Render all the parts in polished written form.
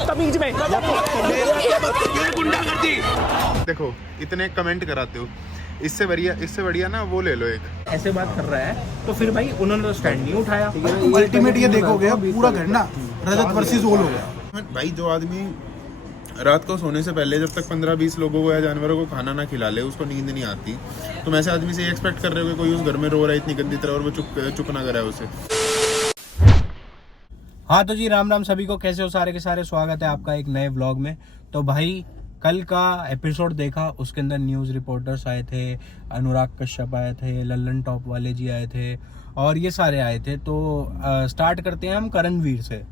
बदतमीज में। देखो इतने कमेंट कराते हो, इससे बढ़िया ना वो ले लो एक। ऐसे बात कर रहा है तो फिर भाई उन्होंने तो स्टैंड नहीं उठाया। अल्टीमेट ये देखोगे पूरा घर ना रजत वर्सेस ओल हो गया। भाई जो आदमी रात को सोने से पहले जब तक 15-20 लोगों को या जानवरों को खाना ना खिला ले, उसको नींद नहीं आती। तुम ऐसे आदमी से एक्सपेक्ट कर रहे हो कि कोई उस घर में रो रहा है इतनी गंदी तरह और वो चुप ना करे उसे। हाँ तो जी राम राम सभी को, कैसे हो सारे के सारे। स्वागत है आपका एक नए व्लॉग में। तो भाई कल का एपिसोड देखा, उसके अंदर न्यूज़ रिपोर्टर्स आए थे, अनुराग कश्यप आए थे, लल्लन टॉप वाले जी आए थे और ये सारे आए थे। तो स्टार्ट करते हैं हम करणवीर से।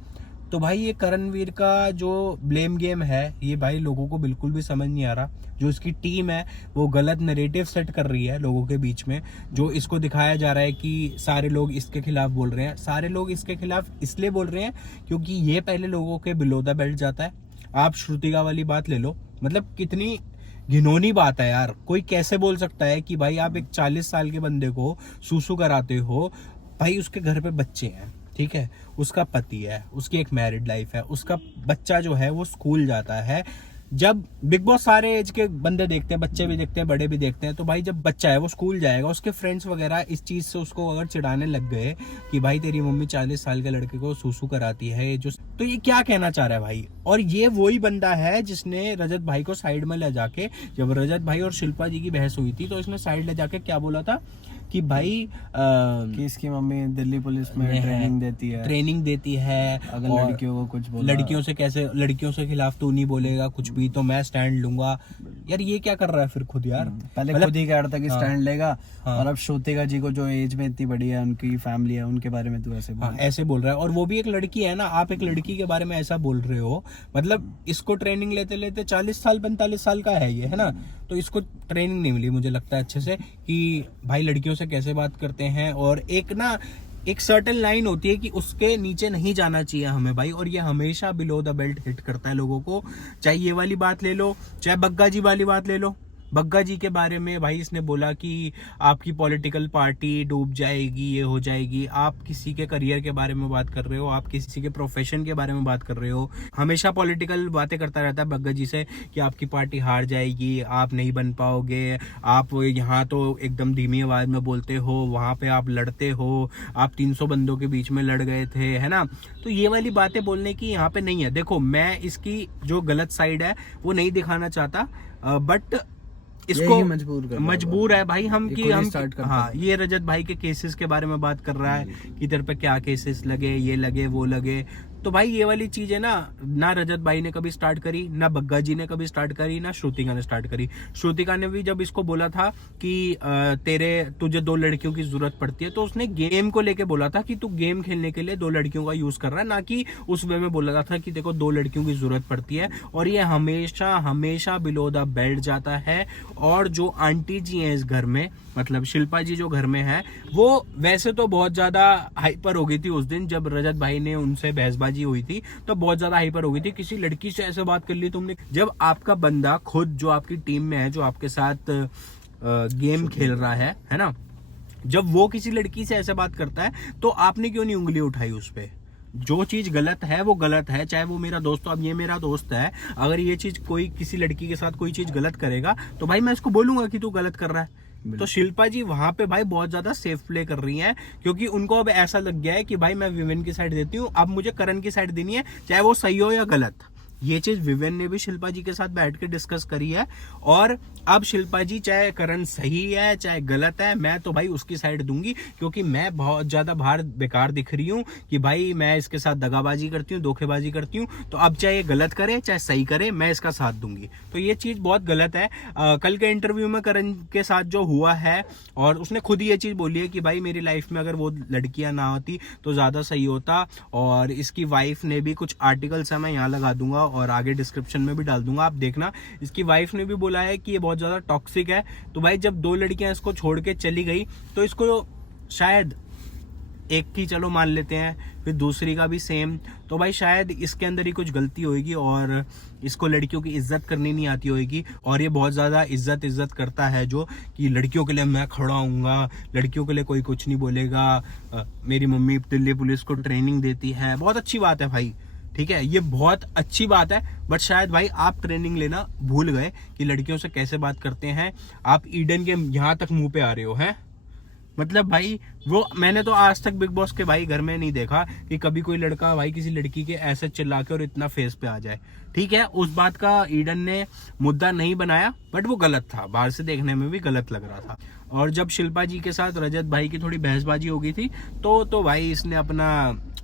तो भाई ये करणवीर का जो ब्लेम गेम है, ये भाई लोगों को बिल्कुल भी समझ नहीं आ रहा। जो इसकी टीम है वो गलत नैरेटिव सेट कर रही है लोगों के बीच में। जो इसको दिखाया जा रहा है कि सारे लोग इसके खिलाफ बोल रहे हैं। सारे लोग इसके खिलाफ इसलिए बोल रहे हैं क्योंकि ये पहले लोगों के बिलो द बेल्ट जाता है। आप श्रुतिका वाली बात ले लो, मतलब कितनी घिनौनी बात है यार। कोई कैसे बोल सकता है कि भाई आप एक 40 साल के बंदे को सूसू कराते हो। भाई उसके घर पे बच्चे हैं, ठीक है, उसका पति है, उसकी एक मैरिड लाइफ है, उसका बच्चा जो है वो स्कूल जाता है। जब बिग बॉस सारे एज के बंदे देखते हैं, बच्चे भी देखते हैं, बड़े भी देखते हैं। तो भाई जब बच्चा है वो स्कूल जाएगा, उसके फ्रेंड्स वगैरह इस चीज से उसको अगर चिढ़ाने लग गए कि भाई तेरी मम्मी 40 साल के लड़के को सूसू कराती है जो, तो ये क्या कहना चाह रहा है भाई। और ये वही बंदा है जिसने रजत भाई को साइड में ले जाके, जब रजत भाई और शिल्पा जी की बहस हुई थी तो इसने साइड ले जाके क्या बोला था कि भाई कि इसकी मम्मी दिल्ली पुलिस में ट्रेनिंग देती है, अगर लड़कियों को कुछ बोला, लड़कियों से खिलाफ तू नहीं बोलेगा कुछ भी तो मैं स्टैंड लूंगा। यार ये क्या कर रहा है फिर खुद यार। पहले खुद ही कह रहा था कि स्टैंड लेगा, और अब श्रुतिका जी को जो एज में इतनी बड़ी है, उनकी फैमिली है, उनके बारे में तू ऐसे बोल रहा है। और वो भी एक लड़की है ना, आप एक लड़की के बारे में ऐसा बोल रहे हो। मतलब इसको ट्रेनिंग लेते लेते 40 साल 45 साल का है ये, है ना। तो इसको ट्रेनिंग नहीं मिली मुझे लगता है अच्छे से कि भाई लड़कियों से कैसे बात करते हैं। और एक सर्टेन लाइन होती है कि उसके नीचे नहीं जाना चाहिए हमें भाई। और ये हमेशा बिलो द बेल्ट हिट करता है लोगों को। चाहे ये वाली बात ले लो, चाहे बग्गा जी वाली बात ले लो। बग्गा जी के बारे में भाई इसने बोला कि आपकी पॉलिटिकल पार्टी डूब जाएगी, ये हो जाएगी। आप किसी के करियर के बारे में बात कर रहे हो, आप किसी के प्रोफेशन के बारे में बात कर रहे हो। हमेशा पॉलिटिकल बातें करता रहता है बग्गा जी से कि आपकी पार्टी हार जाएगी, आप नहीं बन पाओगे, आप यहाँ तो एकदम धीमी आवाज में बोलते हो, वहां पे आप लड़ते हो, आप 300 बंदों के बीच में लड़ गए थे, है ना। तो ये वाली बातें बोलने की यहाँ पे नहीं है। देखो मैं इसकी जो गलत साइड है वो नहीं दिखाना चाहता, बट इसको मजबूर है भाई हम कि हम हाँ, ये रजत भाई के केसेस के बारे में बात कर रहा है कि तेरे पे क्या केसेस लगे, ये लगे वो लगे। तो भाई ये वाली चीजें ना रजत भाई ने कभी स्टार्ट करी, ना बग्गा जी ने कभी स्टार्ट करी, ना श्रुतिका ने स्टार्ट करी। श्रुतिका ने भी जब इसको बोला था कि तुझे 2 लड़कियों की जरूरत पड़ती है, तो उसने गेम को लेके बोला था कि तू गेम खेलने के लिए 2 लड़कियों का यूज कर रहा है, ना कि उस वे में बोला था कि देखो 2 लड़कियों की जरूरत पड़ती है। और ये हमेशा बिलो द बेल्ट जाता है। और जो आंटी जी हैं इस घर में, मतलब शिल्पा जी जो घर में है, वो वैसे तो बहुत ज्यादा हाइपर हो गई थी उस दिन जब रजत भाई ने उनसे बहसबाजी हुई थी, तो बहुत ज्यादा हाइपर हो गई थी। किसी लड़की से ऐसे बात कर ली तुमने। जब आपका बंदा खुद जो आपकी टीम में है, जो आपके साथ गेम खेल रहा है ना, जब वो किसी लड़की से ऐसे बात करता है तो आपने क्यों नहीं उंगली उठाई उस पे। जो चीज गलत है वो गलत है, चाहे वो मेरा दोस्त हो। अब ये मेरा दोस्त है, अगर ये चीज कोई किसी लड़की के साथ कोई चीज गलत करेगा तो भाई मैं इसको बोलूंगा कि तू गलत कर रहा है। तो शिल्पा जी वहां पे भाई बहुत ज्यादा सेफ प्ले कर रही हैं, क्योंकि उनको अब ऐसा लग गया है कि भाई मैं विवेन की साइड देती हूँ, अब मुझे करण की साइड देनी है, चाहे वो सही हो या गलत। ये चीज विवेन ने भी शिल्पा जी के साथ बैठ के डिस्कस करी है। और अब शिल्पा जी चाहे करण सही है चाहे गलत है, मैं तो भाई उसकी साइड दूंगी, क्योंकि मैं बहुत ज्यादा बाहर बेकार दिख रही हूँ कि भाई मैं इसके साथ दगाबाजी करती हूँ, धोखेबाजी करती हूँ। तो अब चाहे ये गलत करे चाहे सही करे, मैं इसका साथ दूंगी। तो ये चीज बहुत गलत है। कल के इंटरव्यू में करण के साथ जो हुआ है, और उसने खुद ही ये चीज बोली है कि भाई मेरी लाइफ में अगर वो लड़कियां ना होती तो ज्यादा सही होता। और इसकी वाइफ ने भी कुछ आर्टिकल्स है, मैं यहाँ लगा दूंगा और आगे डिस्क्रिप्शन में भी डाल दूंगा, आप देखना। इसकी वाइफ ने भी बोला है कि ये बहुत ज्यादा टॉक्सिक है। तो भाई जब 2 लड़कियां इसको छोड़ के चली गई तो इसको शायद एक की चलो मान लेते हैं, फिर दूसरी का भी सेम, तो भाई शायद इसके अंदर ही कुछ गलती होगी और इसको लड़कियों की इज्जत करनी नहीं आती होगी। और ये बहुत ज्यादा इज्जत करता है, जो कि लड़कियों के लिए मैं खड़ा हूँगा, लड़कियों के लिए कोई कुछ नहीं बोलेगा, मेरी मम्मी दिल्ली पुलिस को ट्रेनिंग देती है। बहुत अच्छी बात है भाई, ठीक है, ये बहुत अच्छी बात है, बट शायद भाई आप ट्रेनिंग लेना भूल गए कि लड़कियों से कैसे बात करते हैं। आप ईडन के यहाँ तक मुंह पे आ रहे हो हैं। मतलब भाई वो मैंने तो आज तक बिग बॉस के भाई घर में नहीं देखा कि कभी कोई लड़का भाई किसी लड़की के ऐसे चिल्ला के और इतना फेस पे आ जाए। ठीक है, उस बात का ईडन ने मुद्दा नहीं बनाया, बट वो गलत था, बाहर से देखने में भी गलत लग रहा था। और जब शिल्पा जी के साथ रजत भाई की थोड़ी बहसबाजी हो गई थी तो भाई इसने अपना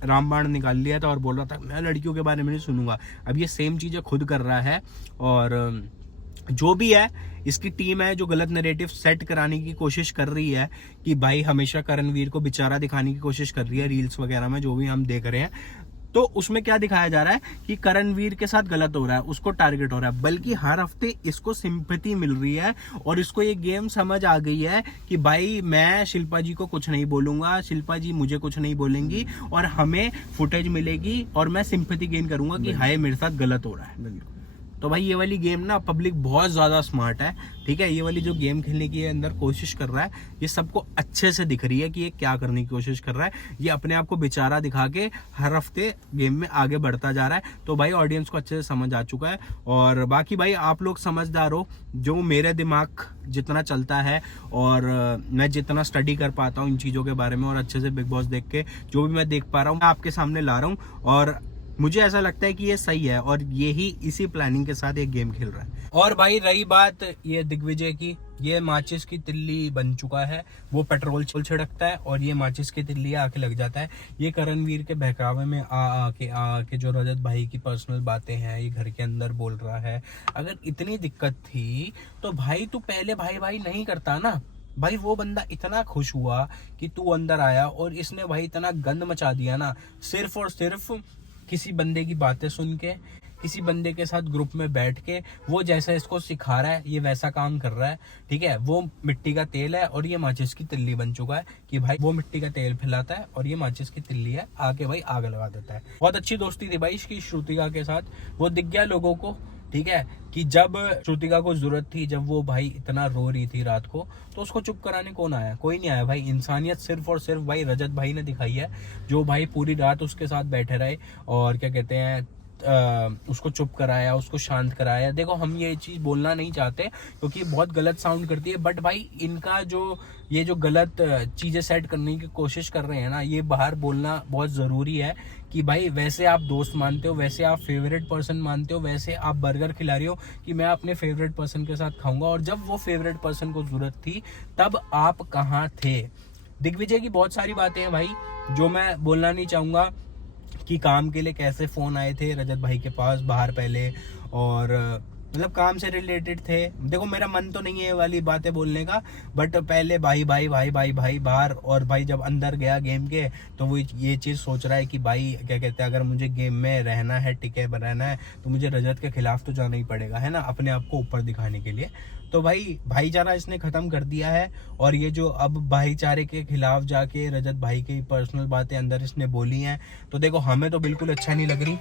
रामबाण निकाल लिया था और बोल रहा था मैं लड़कियों के बारे में नहीं सुनूंगा। अब ये सेम चीजें खुद कर रहा है, और जो भी है इसकी टीम है जो गलत नैरेटिव सेट कराने की कोशिश कर रही है कि भाई हमेशा करणवीर को बेचारा दिखाने की कोशिश कर रही है रील्स वगैरह में जो भी हम देख रहे हैं। तो उसमें क्या दिखाया जा रहा है कि करणवीर के साथ गलत हो रहा है, उसको टारगेट हो रहा है, बल्कि हर हफ्ते इसको सिंपैथी मिल रही है और इसको ये गेम समझ आ गई है कि भाई मैं शिल्पा जी को कुछ नहीं बोलूंगा, शिल्पा जी मुझे कुछ नहीं बोलेंगी और हमें फुटेज मिलेगी और मैं सिंपैथी गेन करूंगा कि हाय मेरे साथ गलत हो रहा है। तो भाई ये वाली गेम ना पब्लिक बहुत ज्यादा स्मार्ट है। ठीक है, ये वाली जो गेम खेलने की अंदर कोशिश कर रहा है ये सबको अच्छे से दिख रही है कि ये क्या करने की कोशिश कर रहा है। ये अपने आप को बेचारा दिखा के हर हफ्ते गेम में आगे बढ़ता जा रहा है। तो भाई ऑडियंस को अच्छे से समझ आ चुका है। और बाकी भाई आप लोग समझदार हो, जो मेरे दिमाग जितना चलता है और मैं जितना स्टडी कर पाता हूँ इन चीज़ों के बारे में और अच्छे से बिग बॉस देख के जो भी मैं देख पा रहा हूँ मैं आपके सामने ला रहा हूँ। और मुझे ऐसा लगता है कि ये सही है और यही इसी प्लानिंग के साथ एक गेम खेल रहा है। और भाई रही बात ये दिग्विजय की, ये माचिस की तिल्ली बन चुका है। वो पेट्रोल छिड़कता है और ये माचिस की तिल्ली आके लग जाता है। ये करणवीर के बहकावे में आके जो रजत भाई की पर्सनल बातें हैं ये घर के अंदर बोल रहा है। अगर इतनी दिक्कत थी तो भाई तू पहले भाई भाई नहीं करता ना। भाई वो बंदा इतना खुश हुआ कि तू अंदर आया और इसने भाई इतना गंद मचा दिया ना, सिर्फ और सिर्फ किसी बंदे की बातें सुन के, किसी बंदे के साथ ग्रुप में बैठ के वो जैसा इसको सिखा रहा है ये वैसा काम कर रहा है। ठीक है, वो मिट्टी का तेल है और ये माचिस की तिल्ली बन चुका है कि भाई वो मिट्टी का तेल फैलाता है और ये माचिस की तिल्ली है, आके भाई आग लगा देता है। बहुत अच्छी दोस्ती थी भाई इसकी श्रुतिका के साथ, वो दिख गया लोगों को। ठीक है, कि जब श्रुतिका को जरूरत थी, जब वो भाई इतना रो रही थी रात को, तो उसको चुप कराने कौन आया? कोई नहीं आया भाई। इंसानियत सिर्फ और सिर्फ भाई रजत भाई ने दिखाई है, जो भाई पूरी रात उसके साथ बैठे रहे और क्या कहते हैं उसको चुप कराया, उसको शांत कराया। देखो हम ये चीज बोलना नहीं चाहते क्योंकि बहुत गलत साउंड करती है, बट भाई इनका ये जो गलत चीजें सेट करने की कोशिश कर रहे हैं ना, ये बाहर बोलना बहुत जरूरी है कि भाई वैसे आप दोस्त मानते हो, वैसे आप फेवरेट पर्सन मानते हो, वैसे आप बर्गर खिला रहे हो कि मैं अपने फेवरेट पर्सन के साथ खाऊंगा, और जब वो फेवरेट पर्सन को जरूरत थी तब आप कहाँ थे? दिग्विजय की बहुत सारी बातें हैं भाई जो मैं बोलना नहीं चाहूंगा कि काम के लिए कैसे फोन आए थे रजत भाई के पास बाहर पहले, और मतलब काम से रिलेटेड थे। देखो मेरा मन तो नहीं है ये वाली बातें बोलने का, बट पहले भाई भाई भाई भाई भाई बाहर, और भाई जब अंदर गया गेम के तो वो ये चीज सोच रहा है कि भाई क्या कहते हैं, अगर मुझे गेम में रहना है, टिके रहना है, तो मुझे रजत के खिलाफ तो जाना ही पड़ेगा, है ना, अपने आप को ऊपर दिखाने के लिए। तो भाई भाईचारा इसने खत्म कर दिया है, और ये जो अब भाईचारे के खिलाफ जाके रजत भाई की पर्सनल बातें अंदर इसने बोली हैं, तो देखो हमें तो बिल्कुल अच्छा नहीं लग रही,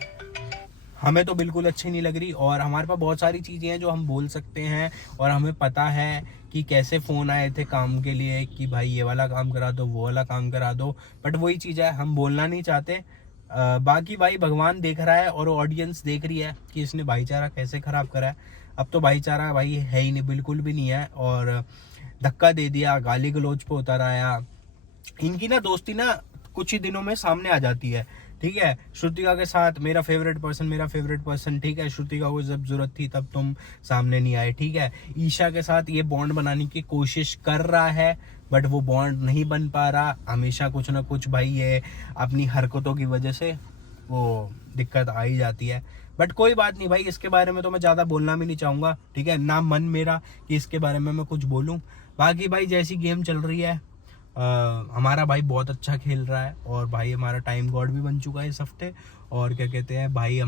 हमें तो बिल्कुल अच्छी नहीं लग रही। और हमारे पास बहुत सारी चीज़ें हैं जो हम बोल सकते हैं, और हमें पता है कि कैसे फ़ोन आए थे काम के लिए कि भाई ये वाला काम करा दो, वो वाला काम करा दो, बट वही चीज़ है हम बोलना नहीं चाहते। बाकी भाई भगवान देख रहा है और ऑडियंस देख रही है कि इसने भाईचारा कैसे ख़राब करा है। अब तो भाईचारा भाई है ही नहीं, बिल्कुल भी नहीं है, और धक्का दे दिया, गाली गलौज पे उतर आया। इनकी ना दोस्ती ना कुछ ही दिनों में सामने आ जाती है। ठीक है, श्रुतिका के साथ मेरा फेवरेट पर्सन, ठीक है, श्रुतिका को जब जरूरत थी तब तुम सामने नहीं आए। ठीक है, ईशा के साथ ये बॉन्ड बनाने की कोशिश कर रहा है, बट वो बॉन्ड नहीं बन पा रहा। हमेशा कुछ ना कुछ भाई ये अपनी हरकतों की वजह से वो दिक्कत आ ही जाती है, बट कोई बात नहीं भाई, इसके बारे में तो मैं ज़्यादा बोलना भी नहीं चाहूँगा। ठीक है, ना मन मेरा कि इसके बारे में मैं कुछ बोलूँ। बाकी भाई जैसी गेम चल रही है, हमारा भाई बहुत अच्छा खेल रहा है, और भाई हमारा टाइम गॉड भी बन चुका है इस हफ्ते, और क्या कहते हैं भाई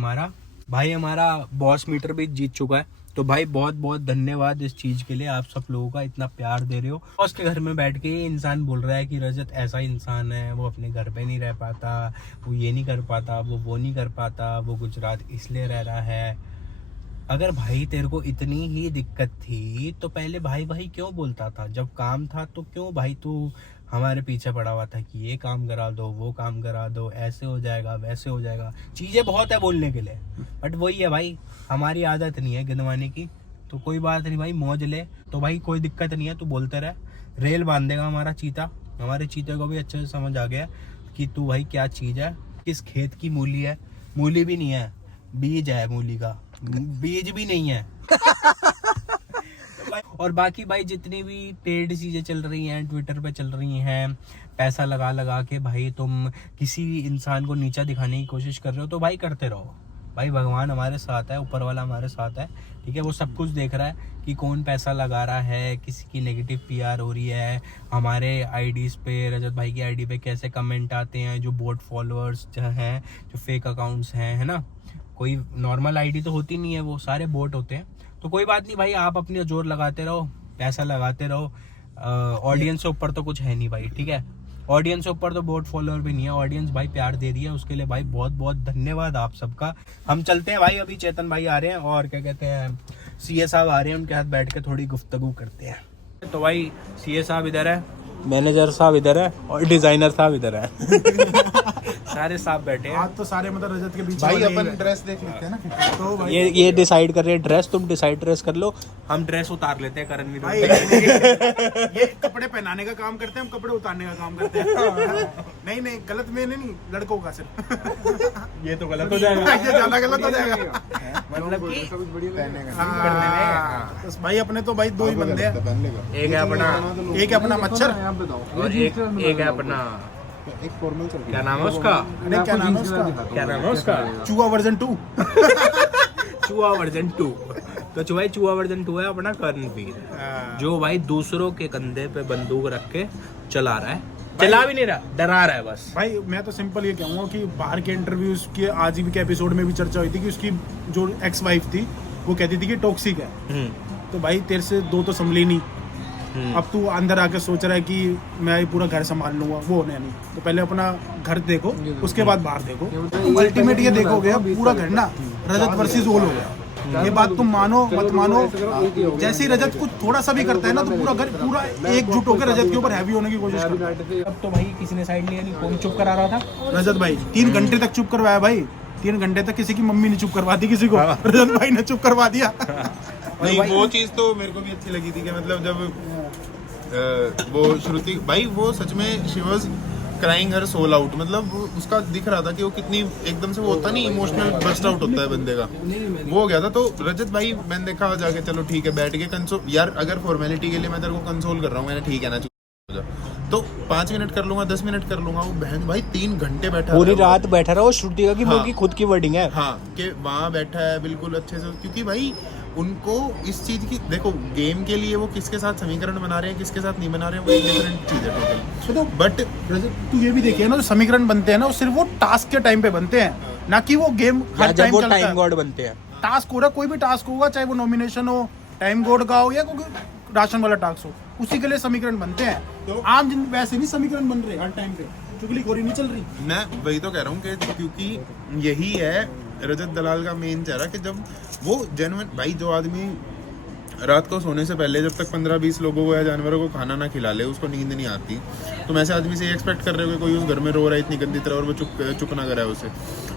हमारा बॉस मीटर भी जीत चुका है। तो भाई बहुत बहुत धन्यवाद इस चीज़ के लिए, आप सब लोगों का इतना प्यार दे रहे हो। बॉस के घर में बैठ के ये इंसान बोल रहा है कि रजत ऐसा इंसान है, वो अपने घर पे नहीं रह पाता, वो ये नहीं कर पाता, वो नहीं कर पाता, वो गुजरात इसलिए रह रहा है। अगर भाई तेरे को इतनी ही दिक्कत थी तो पहले भाई भाई क्यों बोलता था? जब काम था तो क्यों भाई तू हमारे पीछे पड़ा हुआ था कि ये काम करा दो, वो काम करा दो, ऐसे हो जाएगा, वैसे हो जाएगा। चीजें बहुत है बोलने के लिए, बट वही है भाई, हमारी आदत नहीं है गिनवाने की। तो कोई बात नहीं भाई, मौज ले। तो भाई कोई दिक्कत नहीं है, तू बोलते रह। रेल बांध देगा हमारा चीता। हमारे चीते को भी अच्छे से समझ आ गया कि तू भाई क्या चीज है, किस खेत की मूली है। मूली भी नहीं है, बीज है मूली का, बीज भी नहीं है। और बाकी भाई जितनी भी पेड चीजें चल रही हैं, ट्विटर पे चल रही हैं, पैसा लगा लगा के भाई तुम किसी भी इंसान को नीचा दिखाने की कोशिश कर रहे हो, तो भाई करते रहो। भाई भगवान हमारे साथ है, ऊपर वाला हमारे साथ है, ठीक है। वो सब कुछ देख रहा है कि कौन पैसा लगा रहा है, किसी की नेगेटिव पीआर हो रही है, हमारे आईडीज पे, रजत भाई की आईडी पे कैसे कमेंट आते हैं, जो बोट फॉलोअर्स जो हैं, जो फेक अकाउंट्स हैं, है ना। कोई नॉर्मल आईडी तो होती नहीं है, वो सारे बोट होते हैं। तो कोई बात नहीं भाई, आप अपने जोर लगाते रहो, पैसा लगाते रहो। ऑडियंस से ऊपर तो कुछ है नहीं भाई, ठीक है। ऑडियंस से ऊपर तो बोट फॉलोअर भी नहीं है। ऑडियंस भाई प्यार दे रही है, उसके लिए भाई बहुत बहुत धन्यवाद आप सबका। हम चलते हैं भाई, अभी चेतन भाई आ रहे हैं और क्या कहते हैं सीए साहब आ रहे हैं, उनके साथ बैठ के थोड़ी गुफ्तगू करते हैं। तो भाई सीए साहब इधर है, मैनेजर साहब इधर है और डिजाइनर साहब इधर है। सारे साहब बैठे हैं। आज तो सारे मतलब रजत के बीच भाई अपन ड्रेस देख लेते हैं ना। तो भाई ये डिसाइड कर रहे हैं ड्रेस, तुम डिसाइड ड्रेस कर लो, हम ड्रेस उतार लेते हैं करणवीर। भाई ये कपड़े पहनाने का काम करते हैं, हम कपड़े उतारने का काम करते हैं। नहीं नहीं, गलत में नहीं, लड़कों का सिर्फ। ये तो गलत हो जाएगा, ये ज्यादा गलत हो जाएगा। मतलब कि हाँ, तो भाई अपने तो भाई दो ही बंदे हैं, एक है अपना मच्छर और एक है अपना, एक फॉर्मल चल क्या नाम है उसका, अरे क्या नाम है उसका, क्या नाम है उसका, चूहा वर्जन 2। चूहा वर्जन 2। तो भाई चूहा वर्जन 2 है अपना कर्णवीर, जो भाई दूसरों के कंधे पे बंदूक रख के चला रहा है, चला भी नहीं रहा, डरा रहा है बस। भाई मैं तो सिंपल ये कहूँगा कि बाहर के इंटरव्यूज के आज भी के एपिसोड में भी चर्चा हुई थी कि उसकी जो एक्स वाइफ थी वो कहती थी कि टॉक्सिक है। तो भाई तेरे से दो तो संभली नहीं, अब तू अंदर आके सोच रहा है कि मैं ये पूरा घर संभाल लूंगा, वो होने नहीं। तो पहले अपना घर देखो, उसके बाद बाहर देखो। अल्टीमेट ये देखोगे अब पूरा घर ना रजत वर्सेस ओल हो गया। ये बात तुम मानो मत मानो, जैसे ही रजत कुछ थोड़ा सा भी करता है ना तो पूरा घर पूरा एकजुट होकर रजत के ऊपर हैवी होने की कोशिश करता है। अब तो भाई किसी ने साइड लिया नहीं, कौन चुप करा रहा था? रजत भाई 3 घंटे तक चुप करवाया भाई, 3 घंटे तक किसी की मम्मी नहीं चुप करवाती किसी को, रजत भाई ने चुप करवा दिया। नहीं, वो चीज तो मेरे को भी अच्छी लगी थी कि मतलब जब वो श्रुति भाई, वो सच में she was crying her soul out. मतलब उसका दिख रहा था कि वो कितनी एकदम से, वो होता नहीं इमोशनल बर्स्ट आउट होता है बंदे का, वो हो गया था। तो रजत भाई मैंने देखा जाके, चलो ठीक है, बैठ के कंसोल, यार अगर फॉर्मेलिटी के लिए मैं तेरे को कंसोल कर रहा हूँ, मैंने ठीक है ना, तो 5 मिनट कर लूंगा, 10 मिनट कर लूंगा। वो बहन भाई 3 घंटे बैठा, पूरी रात बैठा रहा। वो श्रुति का की हाँ। उनकी खुद की वर्डिंग है, हाँ, कि वहाँ बैठा है बिल्कुल अच्छे से, क्योंकि भाई उनको इस चीज की, देखो गेम के लिए वो किसके साथ समीकरण बना रहे हैं, किसके साथ नहीं बना रहे हैं, वो एक डिफरेंट चीज है टोटल। बट तू ये भी देखिए ना, जो समीकरण बनते हैं ना, वो सिर्फ वो टास्क के टाइम पे बनते हैं, ना कि वो गेम हर जब टाइम वो चलता है। टाइम गॉड बनते हैं। टास्क हो रहा, कोई भी टास्क होगा, चाहे वो नॉमिनेशन हो, टाइम गॉड का हो या कोई राशन वाला टास्क हो, उसी के लिए समीकरण बनते हैं। तो आम जिन वैसे नहीं समीकरण बन रहे हर टाइम पे, चुगलीखोरी नहीं चल रही। मैं वही तो कह रहा हूँ कि क्योंकि यही है रजत दलाल का मेन चेहरा, कि जब वो जेन्युइन भाई, जो आदमी रात को सोने से पहले जब तक 15-20 लोगों को या जानवरों को खाना ना खिला ले, उसको नींद नहीं आती। तुम ऐसे आदमी से एक्सपेक्ट कर रहे हो कि कोई उस घर में रो रहा है इतनी गंदी तरह और वो चुप ना कराए उसे,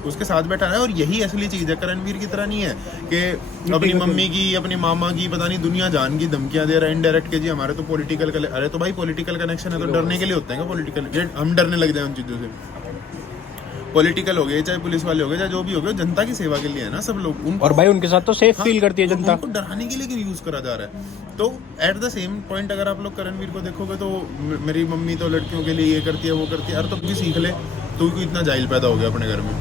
उसके साथ बैठा है। और यही असली चीज़ है, करणवीर की तरह नहीं है कि अपनी मम्मी की, अपनी मामा की, पता नहीं दुनिया जान की धमकियां दे रहा है इनडायरेक्ट के, जी हमारे तो पॉलिटिकल, अरे तो भाई पॉलिटिकल कनेक्शन है तो डरने के लिए होते हैं क्या पॉलिटिकल? हम डरने लग जाए उन चीज़ों से। पॉलिटिकल हो गए, चाहे पुलिस वाले हो गए, चाहे जो भी हो गए, जनता की सेवा के लिए है ना सब लोग। उनको और भाई उनके साथ तो सेफ फील करती है जनता। उनको डराने के लिए क्यों यूज करा जा रहा है? तो एट द सेम पॉइंट अगर आप लोग करणवीर को देखोगे तो मेरी मम्मी तो लड़कियों के लिए ये करती है, वो करती है। अरे तो भी सीख ले, तू क्यों इतना जाहिल पैदा हो गया अपने घर में?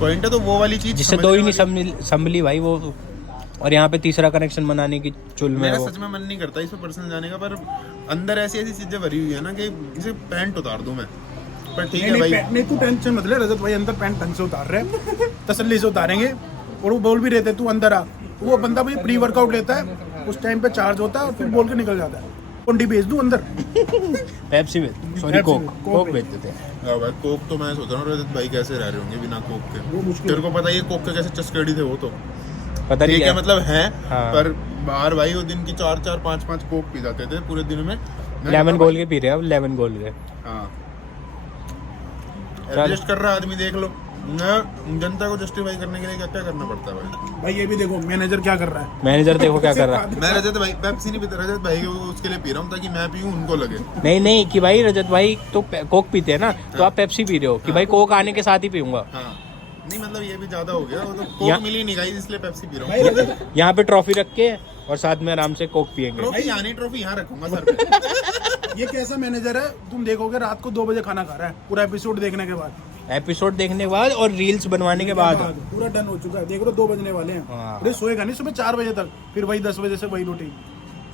पॉइंट है तो वो वाली चीज जिससे दो ही नहीं संभली भाई वो। और यहाँ पे तीसरा कनेक्शन बनाने की चुल में मेरा सच में मन नहीं करता इस पे पर्सनल जाने का, पर अंदर ऐसी ऐसी चीजें भरी हुई है ना कि इसे पैंट उतार दूं मैं। पर ठीक है भाई, नहीं तू टेंशन मत ले, रजत भाई अंदर पैंट ढंग से उतार रहे हैं, तसल्ली से उतारेंगे। और वो बोल भी रहते तू अंदर आ, वो बंदा भाई प्री वर्कआउट लेता है, उस टाइम पे चार्ज होता है और फिर बोल के निकल जाता है। कुंडी भेज दूं अंदर, पेप्सी में, सॉरी कोक बेचते थे। हाँ भाई, कोक तो मैं सोच रहा हूँ रजत भाई कैसे रह रहे होंगे बिना कोक के। तेरे को पता है ये कोक के कैसे चस्केड़ी थे वो तो। पता नहीं ठीक है क्या। मतलब हैं हाँ। पर बाहर भाई वो दिन की 4-4 5-5 कोक पी जाते थे पूरे दिन में। लेमन घोल के पी रहे हैं अब, लेमन घोल के। हाँ एडजस्ट कर रहा आदमी देख लो ना, जनता को जस्टिफाई करने के लिए क्या क्या करना पड़ता है भाई। भाई ये भी देखो मैनेजर क्या कर रहा है। मैनेजर देखो क्या कर रहा है। मैं रजत भाई पेप्सी नहीं पीता, रजत भाई को उसके लिए पी रहा हूँ ताकि मैं पीऊँ उनको लगे। नहीं नहीं कि भाई रजत भाई तो कोक पीते हैं ना, तो आप पेप्सी पी रहे हो कि भाई कोक आने के साथ ही पीऊंगा। हाँ नहीं मतलब ये भी ज्यादा हो गया, वो तो या- कोक मिली नहीं गाइस इसलिए पेप्सी पी रहा भाई हूँ। रजत यहाँ पे ट्रॉफी रख के और साथ में आराम से कोक पियेंगे। ट्रॉफी यहाँ नहीं, ट्रॉफी यहाँ रखूंगा सर पे। ये कैसा मैनेजर है, तुम देखोगे रात को 2 बजे खाना खा रहा है पूरा एपिसोड देखने के बाद। एपिसोड देखने के बाद और रील्स बनवाने के बाद। पूरा डन हो चुका है, देख लो 2 बजने वाले हैं। हाँ। अरे सोएगा नहीं सुबह 4 बजे तक, फिर वही 10 बजे से वही रूटीन।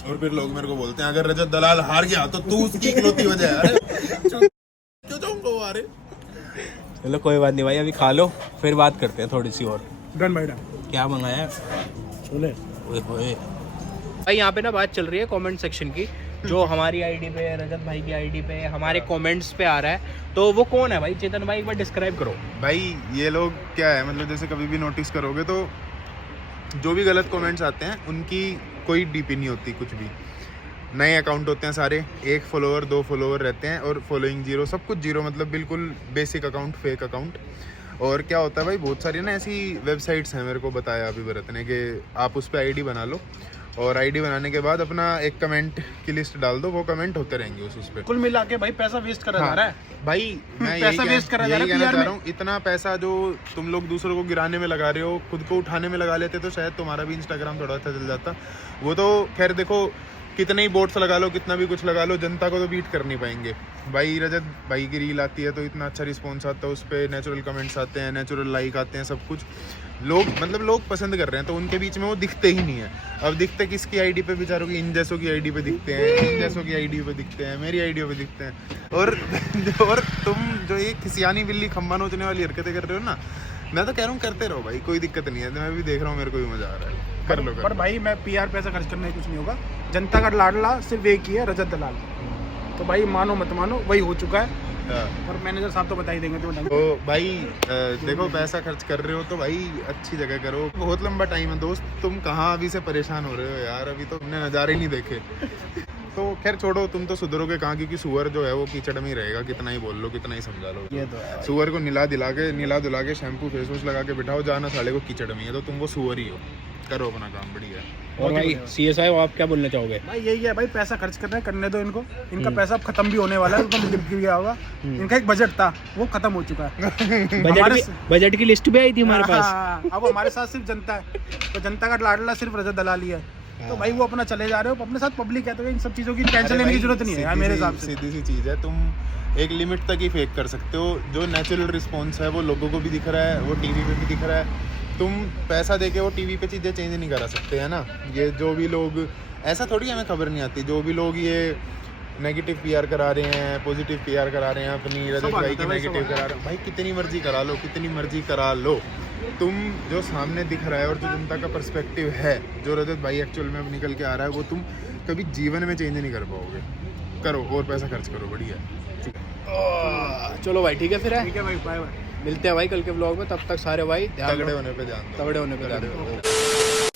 और फिर लोग मेरे को बोलते हैं अगर रजत दलाल हार गया तो तू उसकी इकलौती वजह है। अरे क्यों जाऊंगा वो हारे। चलो कोई बात नहीं भाई, अभी खा लो फिर बात करते हैं थोड़ी सी और। डन भाई डन। क्या मंगाया है? छोले। ओए होए। भाई यहाँ पे ना बात चल रही है कमेंट सेक्शन की, जो हमारी आईडी पे, रजत भाई की आईडी पे, हमारे कमेंट्स पे आ रहा है। तो वो कौन है भाई? चेतन भाई एक बार डिस्क्राइब करो। भाई ये लोग क्या है मतलब जैसे कभी भी नोटिस करोगे तो जो भी गलत कमेंट्स आते हैं उनकी कोई डीपी नहीं होती कुछ भी। नए अकाउंट होते हैं सारे, 1 फॉलोअर 2 फॉलोअर रहते हैं और फॉलोइंग 0, सब कुछ 0, मतलब बिल्कुल बेसिक अकाउंट, फेक अकाउंट। और क्या होता है भाई बहुत सारी ना ऐसी वेबसाइट्स हैं, मेरे को बताया अभी भरत ने कि आप उस पर आईडी बना लो और आईडी बनाने के बाद अपना एक कमेंट की लिस्ट डाल दो, वो कमेंट होते रहेंगे उस पर। कुल मिला के भाई पैसा वेस्ट करा जा रहा है। भाई मैं पैसा यही waste करा जा रहा है कहना PR चाह में। रहा हूँ, इतना पैसा जो तुम लोग दूसरों को गिराने में लगा रहे हो, खुद को उठाने में लगा लेते तो शायद तुम्हारा भी इंस्टाग्राम थोड़ा सा चल जाता। वो तो खैर देखो कितने ही बोट्स लगा लो, कितना भी कुछ लगा लो, जनता को तो बीट कर नहीं पाएंगे। भाई रजत भाई की रील आती है तो इतना अच्छा रिस्पॉन्स आता है, उस पर नेचुरल कमेंट्स आते हैं, नेचुरल लाइक आते हैं, सब कुछ लोग मतलब लोग पसंद कर रहे हैं, तो उनके बीच में वो दिखते ही नहीं है। अब दिखते किसकी आईडी पे? बेचारों की इन जैसों की आईडी पे दिखते हैं, इन जैसों की आईडी पे दिखते हैं, मेरी आईडी पे दिखते हैं। और तुम जो ये खिसियानी बिल्ली खम्बा नोचने वाली हरकतें कर रहे हो ना, मैं तो कह रहा हूँ करते रहो भाई, कोई दिक्कत नहीं है। मैं भी देख रहा हूँ, मेरे को भी मजा आ रहा है, कर लो पर भाई मैं PR पैसा खर्च करने कुछ नहीं होगा। जनता का लाडला सिर्फ एक ही है, रजत दलाल। तो भाई मानो मत मानो वही हो चुका है। हाँ। और मैनेजर साहब तो बता ही देंगे तुम्हें। तो भाई देखो पैसा खर्च कर रहे हो तो भाई अच्छी जगह करो। बहुत लंबा टाइम है दोस्त, तुम कहाँ अभी से परेशान हो रहे हो यार, अभी तो तुमने नज़ारे ही नहीं देखे। तो खैर छोड़ो, तुम तो सुधरोगे कहाँ, क्योंकि सुअर जो है वो कीचड़ में ही रहेगा, कितना ही बोल लो, कितना ही समझा लो। ये तो है। सुअर को निला धुला के शैम्पू फेस वॉश लगा के बिठाओ, जाना साले को कीचड़ में है, तो तुम वो सुअर ही हो। करो अपना काम, बढ़िया है। और भाई CSI आप क्या बोलना चाहोगे? भाई यही है भाई, पैसा खर्च कर रहे हैं, करने दो इनको। इनका पैसा अब खत्म भी होने वाला है, उसको लिप गया होगा। इनका एक बजट था वो खत्म हो चुका है। बजट की लिस्ट भी आई थी हमारे पास। हाँ, अब हमारे साथ सिर्फ जनता है, तो जनता का लाडला सिर्फ रजत दलाल ही है। तो भाई वो अपना चले जा रहे हो, अपने साथ पब्लिक है, तो इन सब चीज़ों की टेंशन लेने की जरूरत नहीं है यार मेरे हिसाब से। सीधी सी चीज़ है, तुम एक लिमिट तक ही फेक कर सकते हो। जो नेचुरल रिस्पॉन्स है वो लोगों को भी दिख रहा है, वो टीवी पे भी दिख रहा है। तुम पैसा देके वो टीवी पे चीज़ें चेंज नहीं करा सकते, है ना। ये जो भी लोग, ऐसा थोड़ी हमें खबर नहीं आती, जो भी लोग ये नेगेटिव PR करा रहे हैं, पॉजिटिव PR करा रहे हैं अपनी, रजत भाई की नेगेटिव करा रहे हैं, भाई कितनी मर्जी करा लो, कितनी मर्जी करा लो। तुम जो सामने दिख रहा है और जो जनता का पर्सपेक्टिव है, जो रजत भाई एक्चुअल में अब निकल के आ रहा है, वो तुम कभी जीवन में चेंज नहीं कर पाओगे। करो और पैसा खर्च करो, बढ़िया है। चलो भाई ठीक है फिर है, ठीक है भाई, बाय बाय। मिलते हैं भाई कल के ब्लॉग में। तब तक सारे भाई ध्यान तगड़े होने पे ध्यान दो। तगड़े होने पे ध्यान तगड़े दो। होने पे।